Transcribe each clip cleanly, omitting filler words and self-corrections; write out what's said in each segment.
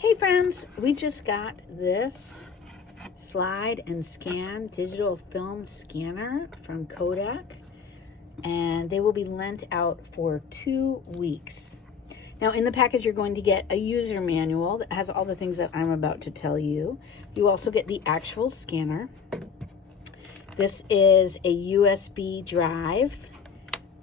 Hey friends, we just got this slide and scan digital film scanner from Kodak, and they will be lent out for 2 weeks. Now in the package you're going to get a user manual that has all the things that I'm about to tell you. You also get the actual scanner. This is a USB drive,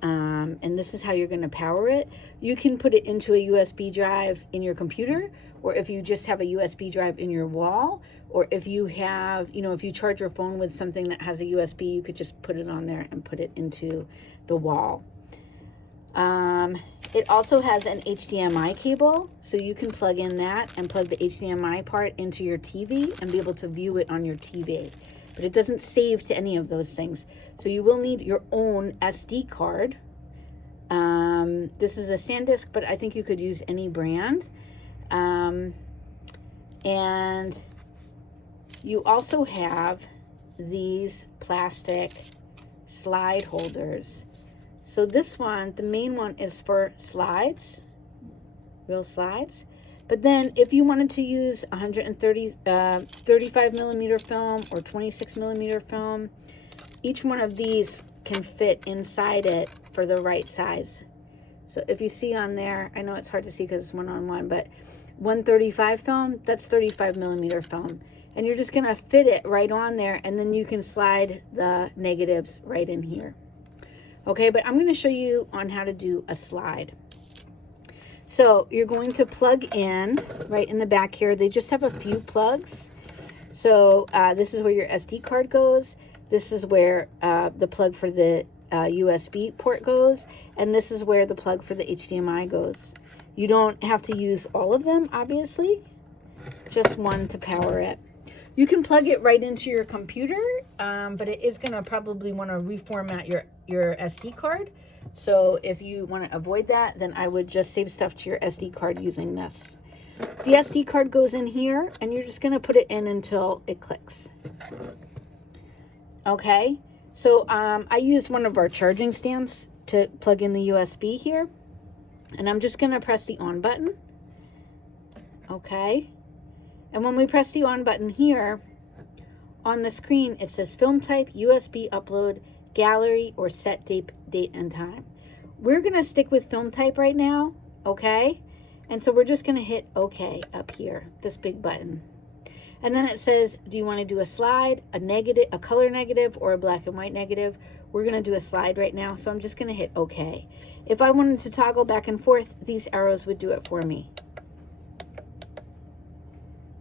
and this is how you're going to power it. You can put it into a USB drive in your computer, or if you just have a USB drive in your wall, or if you have, if you charge your phone with something that has a USB, you could just put it on there and put it into the wall. It also has an HDMI cable, so you can plug in that and plug the HDMI part into your TV and be able to view it on your TV. But it doesn't save to any of those things. So you will need your own SD card. This is a SanDisk, but I think you could use any brand. And you also have these plastic slide holders. So this one, the main one, is for slides, real slides. But then if you wanted to use 35 millimeter film or 26 millimeter film, each one of these can fit inside it for the right size. So if you see on there, I know it's hard to see because it's one-on-one, but 135 film, that's 35 millimeter film. And you're just gonna fit it right on there, and then you can slide the negatives right in here. Okay, but I'm gonna show you on how to do a slide. So you're going to plug in right in the back here. They just have a few plugs. So this is where your SD card goes. This is where the plug for the USB port goes. And this is where the plug for the HDMI goes. You don't have to use all of them, obviously. Just one to power it. You can plug it right into your computer, but it is going to probably want to reformat your SD card. So if you want to avoid that, then I would just save stuff to your SD card using this. The SD card goes in here, and you're just going to put it in until it clicks. Okay, so I used one of our charging stands to plug in the USB here, and I'm just going to press the on button. Okay, and when we press the on button here, on the screen it says film type, USB upload, gallery, or set date and time. We're going to stick with film type right now, okay? And so we're just going to hit OK up here, this big button. And then it says, do you want to do a slide, a negative, a color negative, or a black and white negative? We're going to do a slide right now, so I'm just going to hit OK. If I wanted to toggle back and forth, these arrows would do it for me.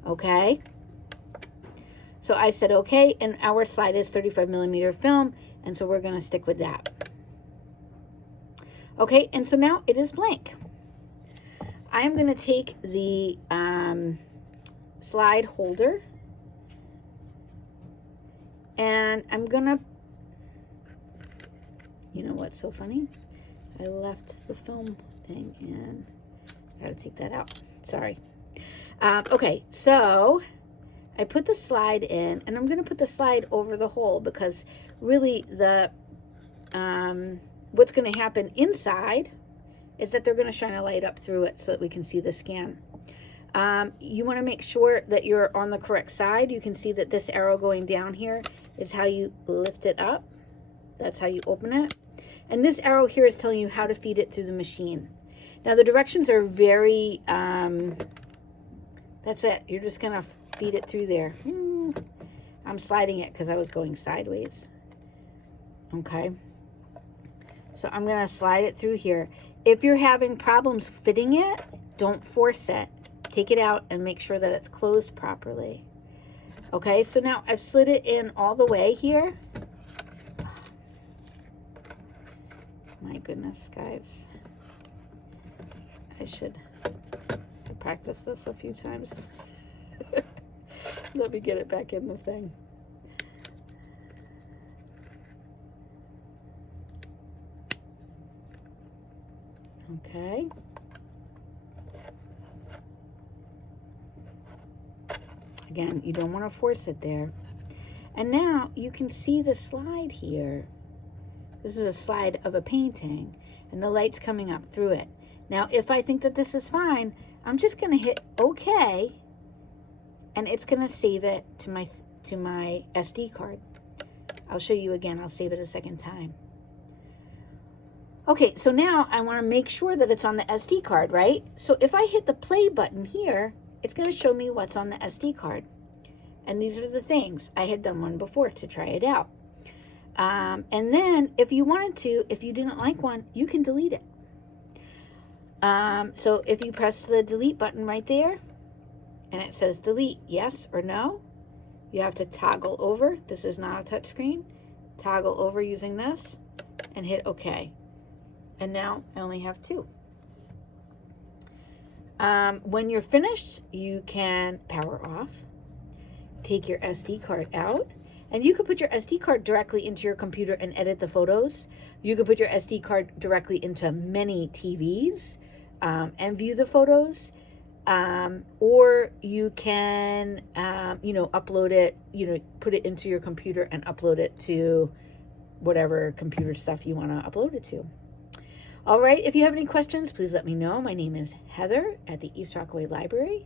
Okay? So I said OK, and our slide is 35 millimeter film, and so we're going to stick with that. Okay, and so now it is blank. I'm going to take the slide holder, and I'm going to, you know what's so funny? I left the film thing in. I got to take that out. Sorry. Okay, so I put the slide in, and I'm going to put the slide over the hole because really the what's going to happen inside is that they're going to shine a light up through it so that we can see the scan. You want to make sure that you're on the correct side. You can see that this arrow going down here is how you lift it up. That's how you open it. And this arrow here is telling you how to feed it through the machine. Now the directions are very, that's it. You're just going to feed it through there. I'm sliding it because I was going sideways. Okay. So I'm going to slide it through here. If you're having problems fitting it, don't force it. Take it out and make sure that it's closed properly. Okay, so now I've slid it in all the way here. My goodness, guys. I should practice this a few times. Let me get it back in the thing. Okay. Again, you don't want to force it there. And now you can see the slide here. This is a slide of a painting, and the light's coming up through it. Now, if I think that this is fine, I'm just going to hit OK, and it's going to save it to my SD card. I'll show you again. I'll save it a second time. Okay, so now I want to make sure that it's on the SD card, right? So if I hit the play button here, it's going to show me what's on the SD card. And these are the things. I had done one before to try it out. And then if you wanted to, if you didn't like one, you can delete it. So if you press the delete button right there, and it says delete, yes or no, you have to toggle over. This is not a touch screen. Toggle over using this and hit OK. And now I only have 2. When you're finished, you can power off, take your SD card out, and you can put your SD card directly into your computer and edit the photos. You can put your SD card directly into many TVs and view the photos. Or you can, upload it, put it into your computer and upload it to whatever computer stuff you want to upload it to. All right, if you have any questions, please let me know. My name is Heather at the East Rockaway Library,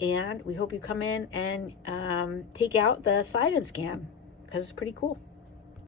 and we hope you come in and take out the slide and scan, because it's pretty cool.